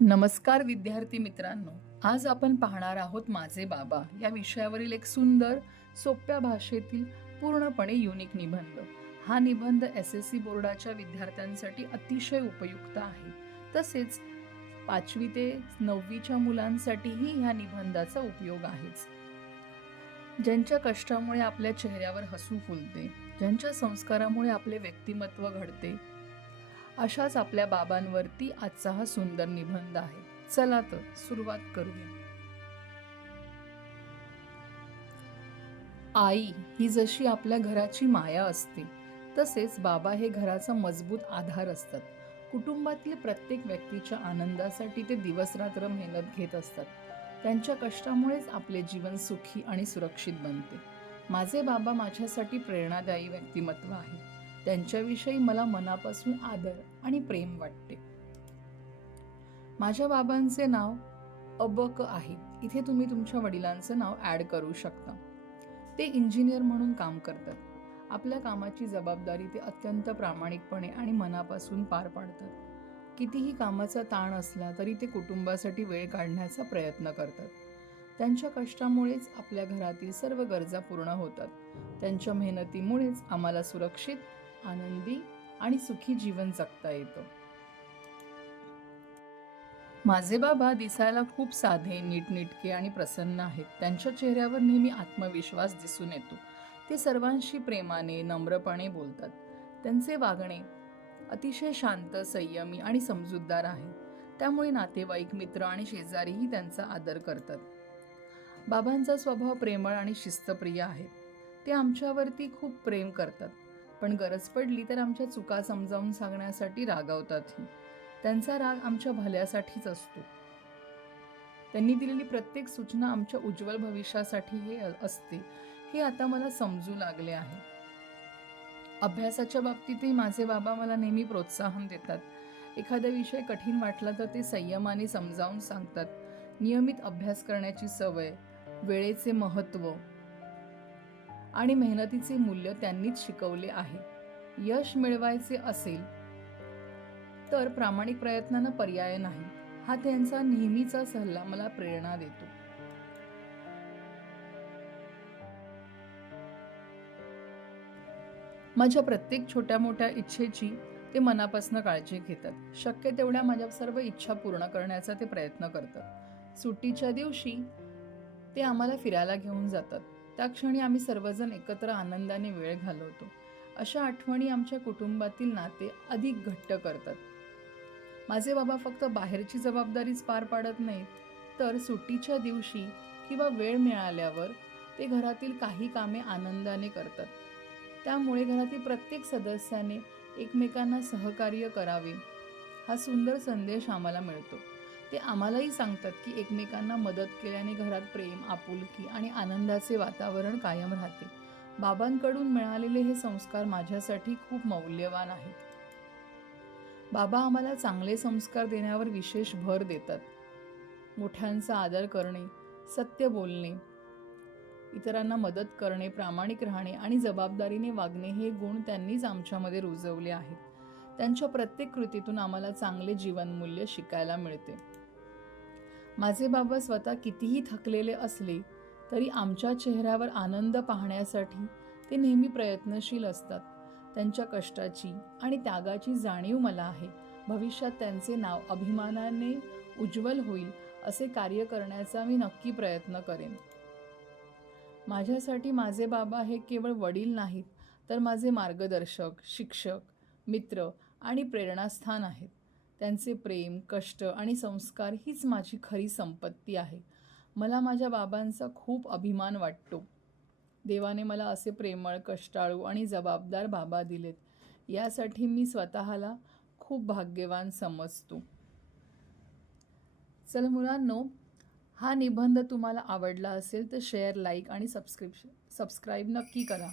नमस्कार विद्यार्थी मित्रांनो, आज आपण पाहणार आहोत माझे बाबा या विषयावरील एक सुंदर सोप्या भाषेतील पूर्णपणे युनिक निबंध. हा निबंध SSC बोर्डाच्या विद्यार्थ्यांसाठी अतिशय उपयुक्त आहे. तसेच 5वी ते 9वीच्या मुलांसाठीही ह्या निबंधाचा उपयोग आहेच. ज्यांच्या कष्टामुळे आपल्या चेहऱ्यावर हसू फुलते, ज्यांच्या संस्कारामुळे आपले व्यक्तिमत्व घडते, अशाच आपल्या बाबांवरती आजचा हा सुंदर निबंध आहे. चला तर सुरुवात करूया. आई ही जशी आपल्या घराची माया असते, तसेच बाबा हे घराचा मजबूत आधार असतात. कुटुंबातील प्रत्येक व्यक्तीच्या आनंदासाठी ते दिवसरात्र मेहनत घेत असतात. त्यांच्या कष्टामुळेच आपले जीवन सुखी आणि सुरक्षित बनते. माझे बाबा माझ्यासाठी प्रेरणादायी व्यक्तिमत्व आहे. त्यांच्याविषयी मला मनापासून आदर आणि प्रेम वाटते. माझ्या बाबांचे नाव अबक आहे. इथे तुम्ही तुमच्या वडिलांचं नाव ॲड करू शकता. ते इंजिनियर म्हणून काम करतात. आपल्या कामाची जबाबदारी ते अत्यंत प्रामाणिकपणे आणि मनापासून पार पाडतात. कितीही कामाचा ताण असला तरी ते कुटुंबासाठी वेळ काढण्याचा प्रयत्न करतात. त्यांच्या कष्टामुळेच आपल्या घरातील सर्व गरजा पूर्ण होतात. त्यांच्या मेहनतीमुळेच आम्हाला सुरक्षित, आनंदी आणि सुखी जीवन जगता येतं. माझे बाबा दिसायला खूप साधे, नीटनेटके आणि प्रसन्न आहेत. त्यांच्या चेहऱ्यावर नेहमी आत्मविश्वास दिसून येतो. ते सर्वांशी प्रेमाने, नम्रपणे बोलतात. त्यांचे वागणे अतिशय शांत, संयमी आणि समजूतदार आहे. त्यामुळे नातेवाईक, मित्र आणि शेजारीही त्यांचा आदर करतात. बाबांचा स्वभाव प्रेमळ आणि शिस्तप्रिय आहे. ते आमच्यावरती खूप प्रेम करतात, पण गरज पडली तर आमच्या चुका समजावून सांगण्यासाठी रागावतातही. त्यांचा राग आमच्या भल्यासाठीच असतो. त्यांनी दिलेली प्रत्येक सूचना आमच्या उज्ज्वल भविष्यासाठी असते, हे आता मला समजू लागले आहे. अभ्यासाच्या बाबतीतही माझे बाबा मला नेहमी प्रोत्साहन देतात. एखादा विषय कठीण वाटला तर ते संयमाने समजावून सांगतात. नियमित अभ्यास करण्याची सवय, वेळेचे महत्त्व आणि मेहनतीचे मूल्य त्यांनीच शिकवले आहे. यश मिळवायचे असेल तर प्रामाणिक प्रयत्नांना पर्याय नाही, हा त्यांचा नेहमीचा सल्ला मला प्रेरणा देतो. माझ्या प्रत्येक छोट्या मोठ्या इच्छेची ते मनापासून काळजी घेतात. शक्य तेवढ्या माझ्या सर्व इच्छा पूर्ण करण्याचा ते प्रयत्न करतात. सुट्टीच्या दिवशी ते आम्हाला फिरायला घेऊन जातात. त्या क्षणी आम्ही सर्वजण एकत्र आनंदाने वेळ घालवतो. अशा आठवणी आमच्या कुटुंबातील नाते अधिक घट्ट करतात. माझे बाबा फक्त बाहेरची जबाबदारीच पार पाडत नाहीत, तर सुट्टीच्या दिवशी किंवा वेळ मिळाल्यावर ते घरातील काही कामे आनंदाने करतात. त्यामुळे घरातील प्रत्येक सदस्याने एकमेकांना सहकार्य करावे, हा सुंदर संदेश आम्हाला मिळतो. ते आम्हालाही सांगतात की एकमेकांना मदत केल्याने घरात प्रेम, आपुलकी आणि आनंदाचे वातावरण कायम राहते. बाबांकडून मिळालेले हे संस्कार माझ्यासाठी खूप मौल्यवान आहेत. बाबा आम्हाला चांगले संस्कार देण्यावर विशेष भर देतात. मोठ्यांचा आदर करणे, सत्य बोलणे, इतरांना मदत करणे, प्रामाणिक राहणे आणि जबाबदारीने वागणे हे गुण त्यांनीच आमच्यामध्ये रुजवले आहेत. त्यांच्या प्रत्येक कृतीतून आम्हाला चांगले जीवनमूल्य शिकायला मिळते. माझे बाबा स्वतः कितीही थकलेले असले तरी आमच्या चेहऱ्यावर आनंद पाहण्यासाठी ते नेहमी प्रयत्नशील असतात. त्यांच्या कष्टाची आणि त्यागाची जाणीव मला आहे. भविष्यात त्यांचे नाव अभिमानाने उज्ज्वल होईल असे कार्य करण्याचा मी नक्की प्रयत्न करेन. माझ्यासाठी माझे बाबा हे केवळ वडील नाहीत, तर माझे मार्गदर्शक, शिक्षक, मित्र आणि प्रेरणास्थान आहेत. त्यांचे प्रेम, कष्ट आणि संस्कार हीच माझी खरी संपत्ती आहे. मला माझ्या बाबांचा खूप अभिमान वाटतो. देवाने मला असे प्रेमळ, कष्टाळू आणि जबाबदार बाबा दिलेत. यासाठी मी स्वतःला खूप भाग्यवान समजतो. चला मुलांनो, हा निबंध तुम्हाला आवडला असेल तर शेअर, लाईक आणि सबस्क्राईब नक्की करा.